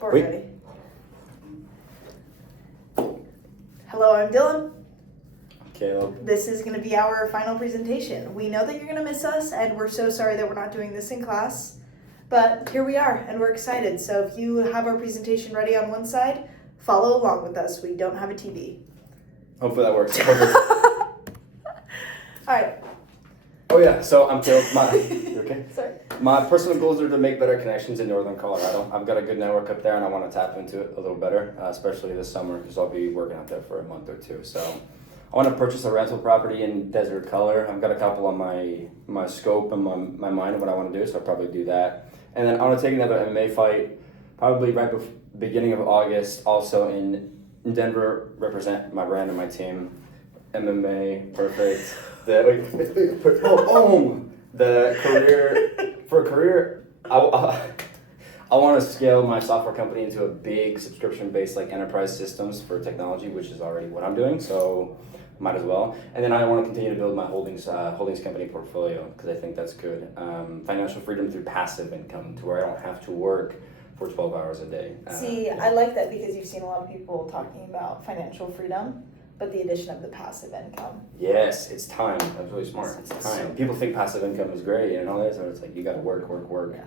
We're ready. Hello, I'm Dylan. Caleb. This is going to be our final presentation. We know that you're going to miss us, and we're so sorry that we're not doing this in class. But here we are, and we're excited. So if you have our presentation ready on one side, follow along with us. We don't have a TV. Hopefully that works. Perfect. All right. Oh yeah, so I'm Caleb. You okay? Sorry. My personal goals are to make better connections in northern Colorado. I've got a good network up there, and I want to tap into it a little better, especially this summer, because I'll be working out there for a month or two. So I want to purchase a rental property in Desert Color. I've got a couple on my scope and my mind of what I want to do, so I'll probably do that. And then I want to take another MMA fight, probably right before beginning of August, also in Denver, represent my brand and my team. MMA, perfect. The career, I want to scale my software company into a big subscription-based like enterprise systems for technology, which is already what I'm doing, so might as well. And then I want to continue to build my holdings company portfolio, because I think that's good. Financial freedom through passive income, to where I don't have to work for 12 hours a day. See, I like that because you've seen a lot of people talking about financial freedom, but the addition of the passive income. Yes, it's time. That's really smart. It's time. People think passive income is great and all that, so it's like you got to work. Yeah.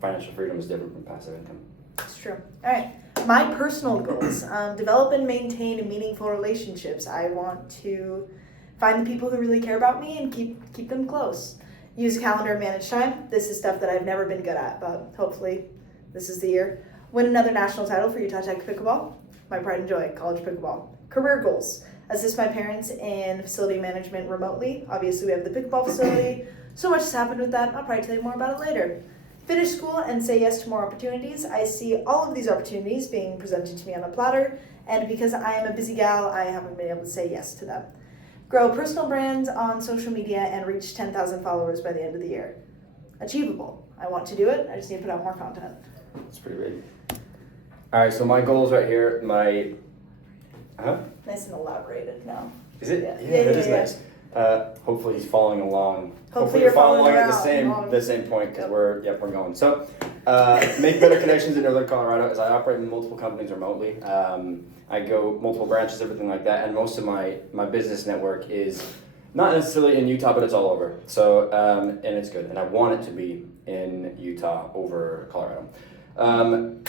Financial freedom is different from passive income. It's true. All right. My personal goals, develop and maintain meaningful relationships. I want to find the people who really care about me and keep them close. Use a calendar and manage time. This is stuff that I've never been good at, but hopefully this is the year. Win another national title for Utah Tech pickleball. My pride and joy, college pickleball. Career goals. Assist my parents in facility management remotely. Obviously, we have the pickleball facility. So much has happened with that. I'll probably tell you more about it later. Finish school and say yes to more opportunities. I see all of these opportunities being presented to me on a platter, and because I am a busy gal, I haven't been able to say yes to them. Grow personal brands on social media and reach 10,000 followers by the end of the year. Achievable. I want to do it. I just need to put out more content. It's pretty big. All right, so my goals right here. Nice and elaborated now. Is it? Yeah, That is nice. Hopefully he's following along. Hopefully you're following at along. the same point, because we're going. So, make better connections in northern Colorado, as I operate in multiple companies remotely. I go multiple branches, everything like that, and most of my business network is not necessarily in Utah, but it's all over. So, and it's good, and I want it to be in Utah over Colorado.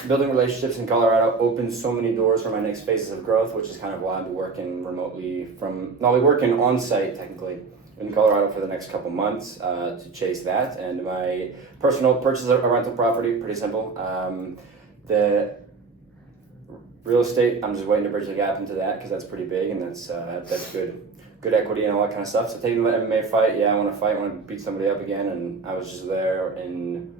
Building relationships in Colorado opens so many doors for my next phases of growth, which is kind of why I'll be working remotely not only working on site technically in Colorado for the next couple months to chase that. And my personal purchase of a rental property, pretty simple. The real estate, I'm just waiting to bridge the gap into that, because that's pretty big, and that's good equity and all that kind of stuff. So taking the MMA fight, I want to fight, I want to beat somebody up again, and I was just there in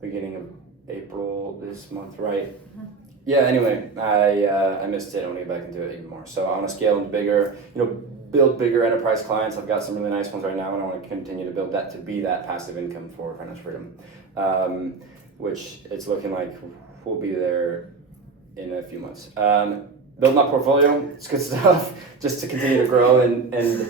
beginning of April this month, right? Mm-hmm. Yeah, anyway, I missed it. I want to get back into it even more. So I want to scale into bigger, build bigger enterprise clients. I've got some really nice ones right now, and I want to continue to build that to be that passive income for financial freedom, which it's looking like we'll be there in a few months. Build my portfolio, it's good stuff, just to continue to grow and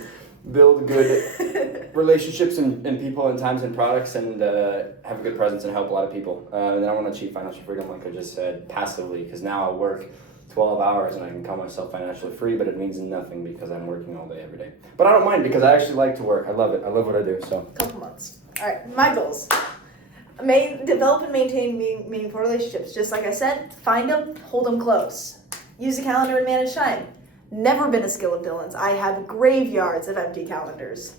build good relationships and people and times and products, and have a good presence and help a lot of people. And then I want to achieve financial freedom, like I just said, passively, because now I work 12 hours and I can call myself financially free, but it means nothing because I'm working all day every day. But I don't mind, because I actually like to work. I love it. I love what I do. So Couple months. All right, my goals. Develop and maintain meaningful relationships. Just like I said, find them, hold them close. Use a calendar and manage time. Never been a skill of Dylan's. I have graveyards of empty calendars.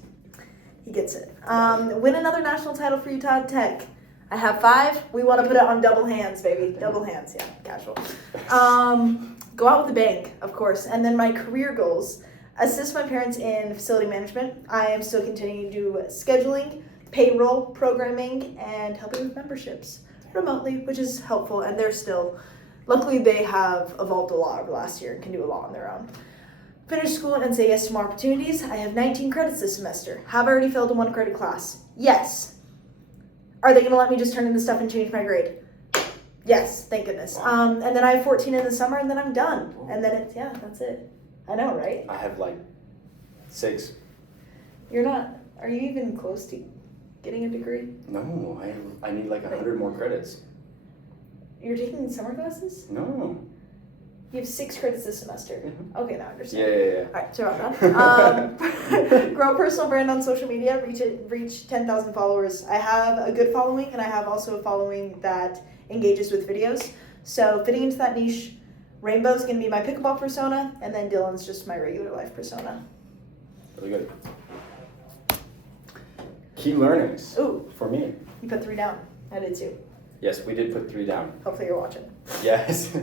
He gets it. Win another national title for Utah Tech. I have 5. We want to put it on double hands, baby. Double hands, yeah, casual. Go out with a bang, of course. And then my career goals. Assist my parents in facility management. I am still continuing to do scheduling, payroll, programming, and helping with memberships remotely, which is helpful. And they're still, luckily they have evolved a lot over the last year and can do a lot on their own. Finish school and say yes to more opportunities. I have 19 credits this semester. Have I already failed a 1 credit class? Yes. Are they going to let me just turn in the stuff and change my grade? Yes, thank goodness. And then I have 14 in the summer, and then I'm done. And then that's it. I know, right? I have like 6. You're not, are you even close to getting a degree? No, I need like 100 more credits. You're taking summer classes? No. You have 6 credits this semester. Mm-hmm. Okay, now I understand. Yeah. Alright, so on. Grow a personal brand on social media, reach 10,000 followers. I have a good following, and I have also a following that engages with videos. So fitting into that niche, Rainbow's going to be my pickleball persona, and then Dylan's just my regular life persona. Really good. Key learnings. Ooh, for me. you put 3 down. I did too. Yes, we did put 3 down. Hopefully you're watching. Yes.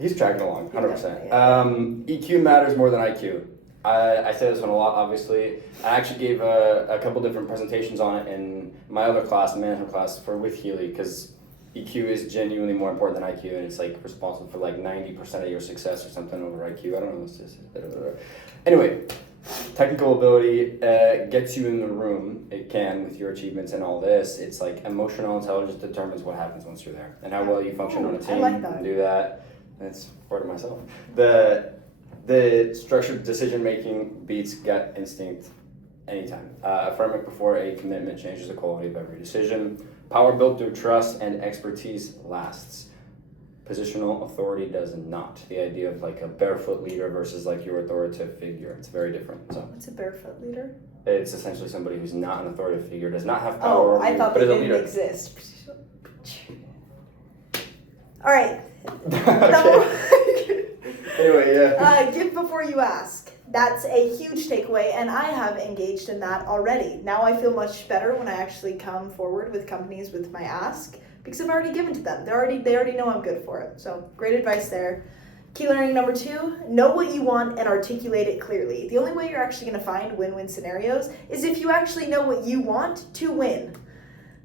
He's tracking along, 100%. Yeah. EQ matters more than IQ. I say this one a lot, obviously. I actually gave a couple different presentations on it in my other class, the management class, with Healy, because EQ is genuinely more important than IQ, and it's like responsible for like 90% of your success or something over IQ. I don't know what this is. Anyway, technical ability gets you in the room. It can with your achievements and all this. It's like emotional intelligence determines what happens once you're there and how well you function on a team. I like that. And do that. That's part of myself. The structured decision making beats gut instinct anytime. Affirm it before a commitment changes the quality of every decision. Power built through trust and expertise lasts. Positional authority does not. The idea of like a barefoot leader versus like your authoritative figure. It's very different. So What's a barefoot leader? it's essentially somebody who's not an authoritative figure, does not have power over I you, thought but they is a didn't leader. exist. All right. Okay. Anyway, yeah. Give before you ask. That's a huge takeaway, and I have engaged in that already. Now I feel much better when I actually come forward with companies with my ask because I've already given to them. They already know I'm good for it. So great advice there. Key learning number 2, know what you want and articulate it clearly. The only way you're actually going to find win-win scenarios is if you actually know what you want to win.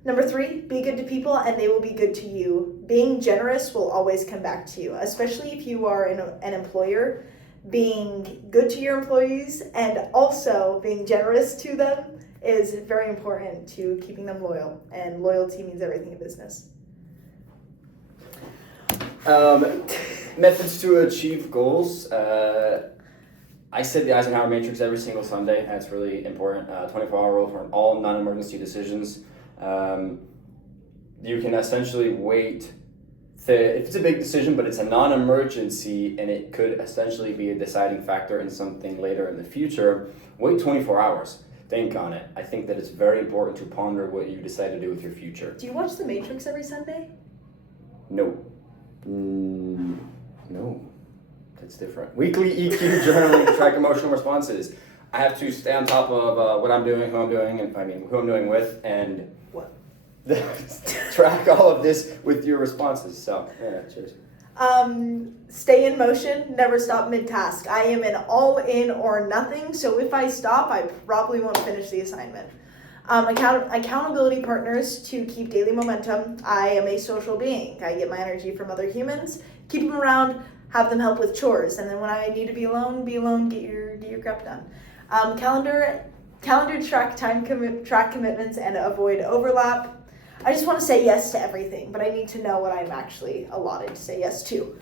Number 3, be good to people and they will be good to you. Being generous will always come back to you, especially if you are an employer. Being good to your employees and also being generous to them is very important to keeping them loyal, and loyalty means everything in business. Methods to achieve goals. I said the Eisenhower Matrix every single Sunday. That's really important. 24-hour rule for all non-emergency decisions. You can essentially wait. If it's a big decision, but it's a non-emergency and it could essentially be a deciding factor in something later in the future, wait 24 hours. Think on it. I think that it's very important to ponder what you decide to do with your future. Do you watch The Matrix every Sunday? No. No. That's different. Weekly EQ journaling to track emotional responses. I have to stay on top of what I'm doing, who I'm doing, and who I'm doing with, and What? track all of this with your responses. So, yeah, cheers. Stay in motion, never stop mid-task. I am an all-in or nothing, so if I stop, I probably won't finish the assignment. Accountability partners to keep daily momentum. I am a social being. I get my energy from other humans. Keep them around, have them help with chores, and then when I need to be alone, get your crap done. Calendar track track commitments and avoid overlap. I just want to say yes to everything, but I need to know what I'm actually allotted to say yes to.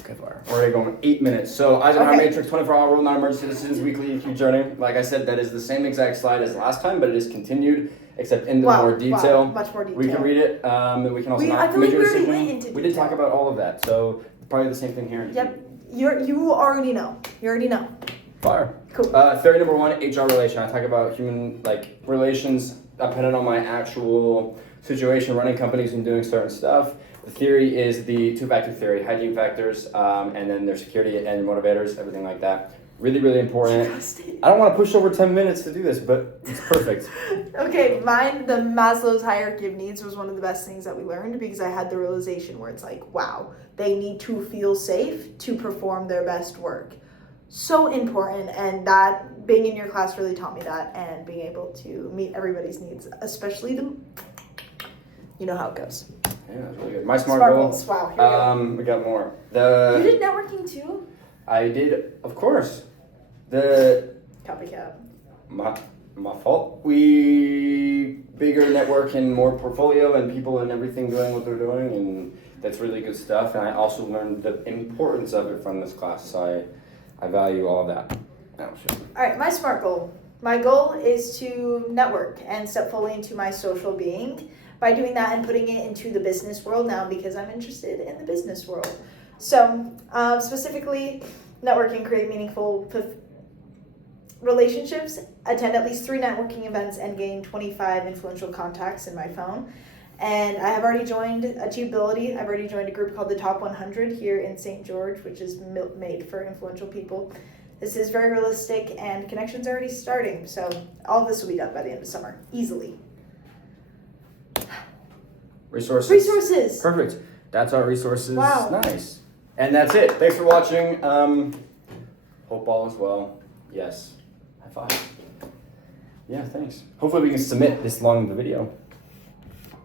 Okay, fire. We're already going 8 minutes. So, Eisenhower Okay. Matrix, 24-hour rule, non-emergency decisions, weekly EQ journey. Like I said, that is the same exact slide as last time, but it is continued, except in the more detail. Much more detail. We can read it, and we can also I feel like we already decision. went into We did detail. talk about all of that, so probably the same thing here. Yep, you already know. You already know. Fire. Cool. Theory number 1, HR relation. I talk about human relations dependent on my actual situation, running companies and doing certain stuff. The theory is the 2-factor theory, hygiene factors, and then their security and motivators, everything like that. Really, really important. I don't want to push over 10 minutes to do this, but it's perfect. Okay, mine, the Maslow's hierarchy of needs was one of the best things that we learned because I had the realization where it's like, wow, they need to feel safe to perform their best work. So important, and that being in your class really taught me that, and being able to meet everybody's needs, especially you know how it goes. Yeah, that's really good. My smart goals. Wow, here we go. We got more. You did networking too? I did, of course. Copycat. My fault. We bigger network and more portfolio and people and everything doing what they're doing, and that's really good stuff. And I also learned the importance of it from this class, so I value all of that. Oh, shit. All right, my SMART goal. My goal is to network and step fully into my social being. by doing that and putting it into the business world now because I'm interested in the business world. So specifically, networking, create meaningful relationships, attend at least 3 networking events, and gain 25 influential contacts in my phone. And I have already joined Achievability. I've already joined a group called the Top 100 here in St. George, which is made for influential people. This is very realistic, and connections are already starting. So all of this will be done by the end of summer, easily. Resources. Perfect. That's our resources. Wow. Nice. And that's it. Thanks for watching. Hope all is well. Yes. High five. Yeah, thanks. Hopefully we can submit this long of a video.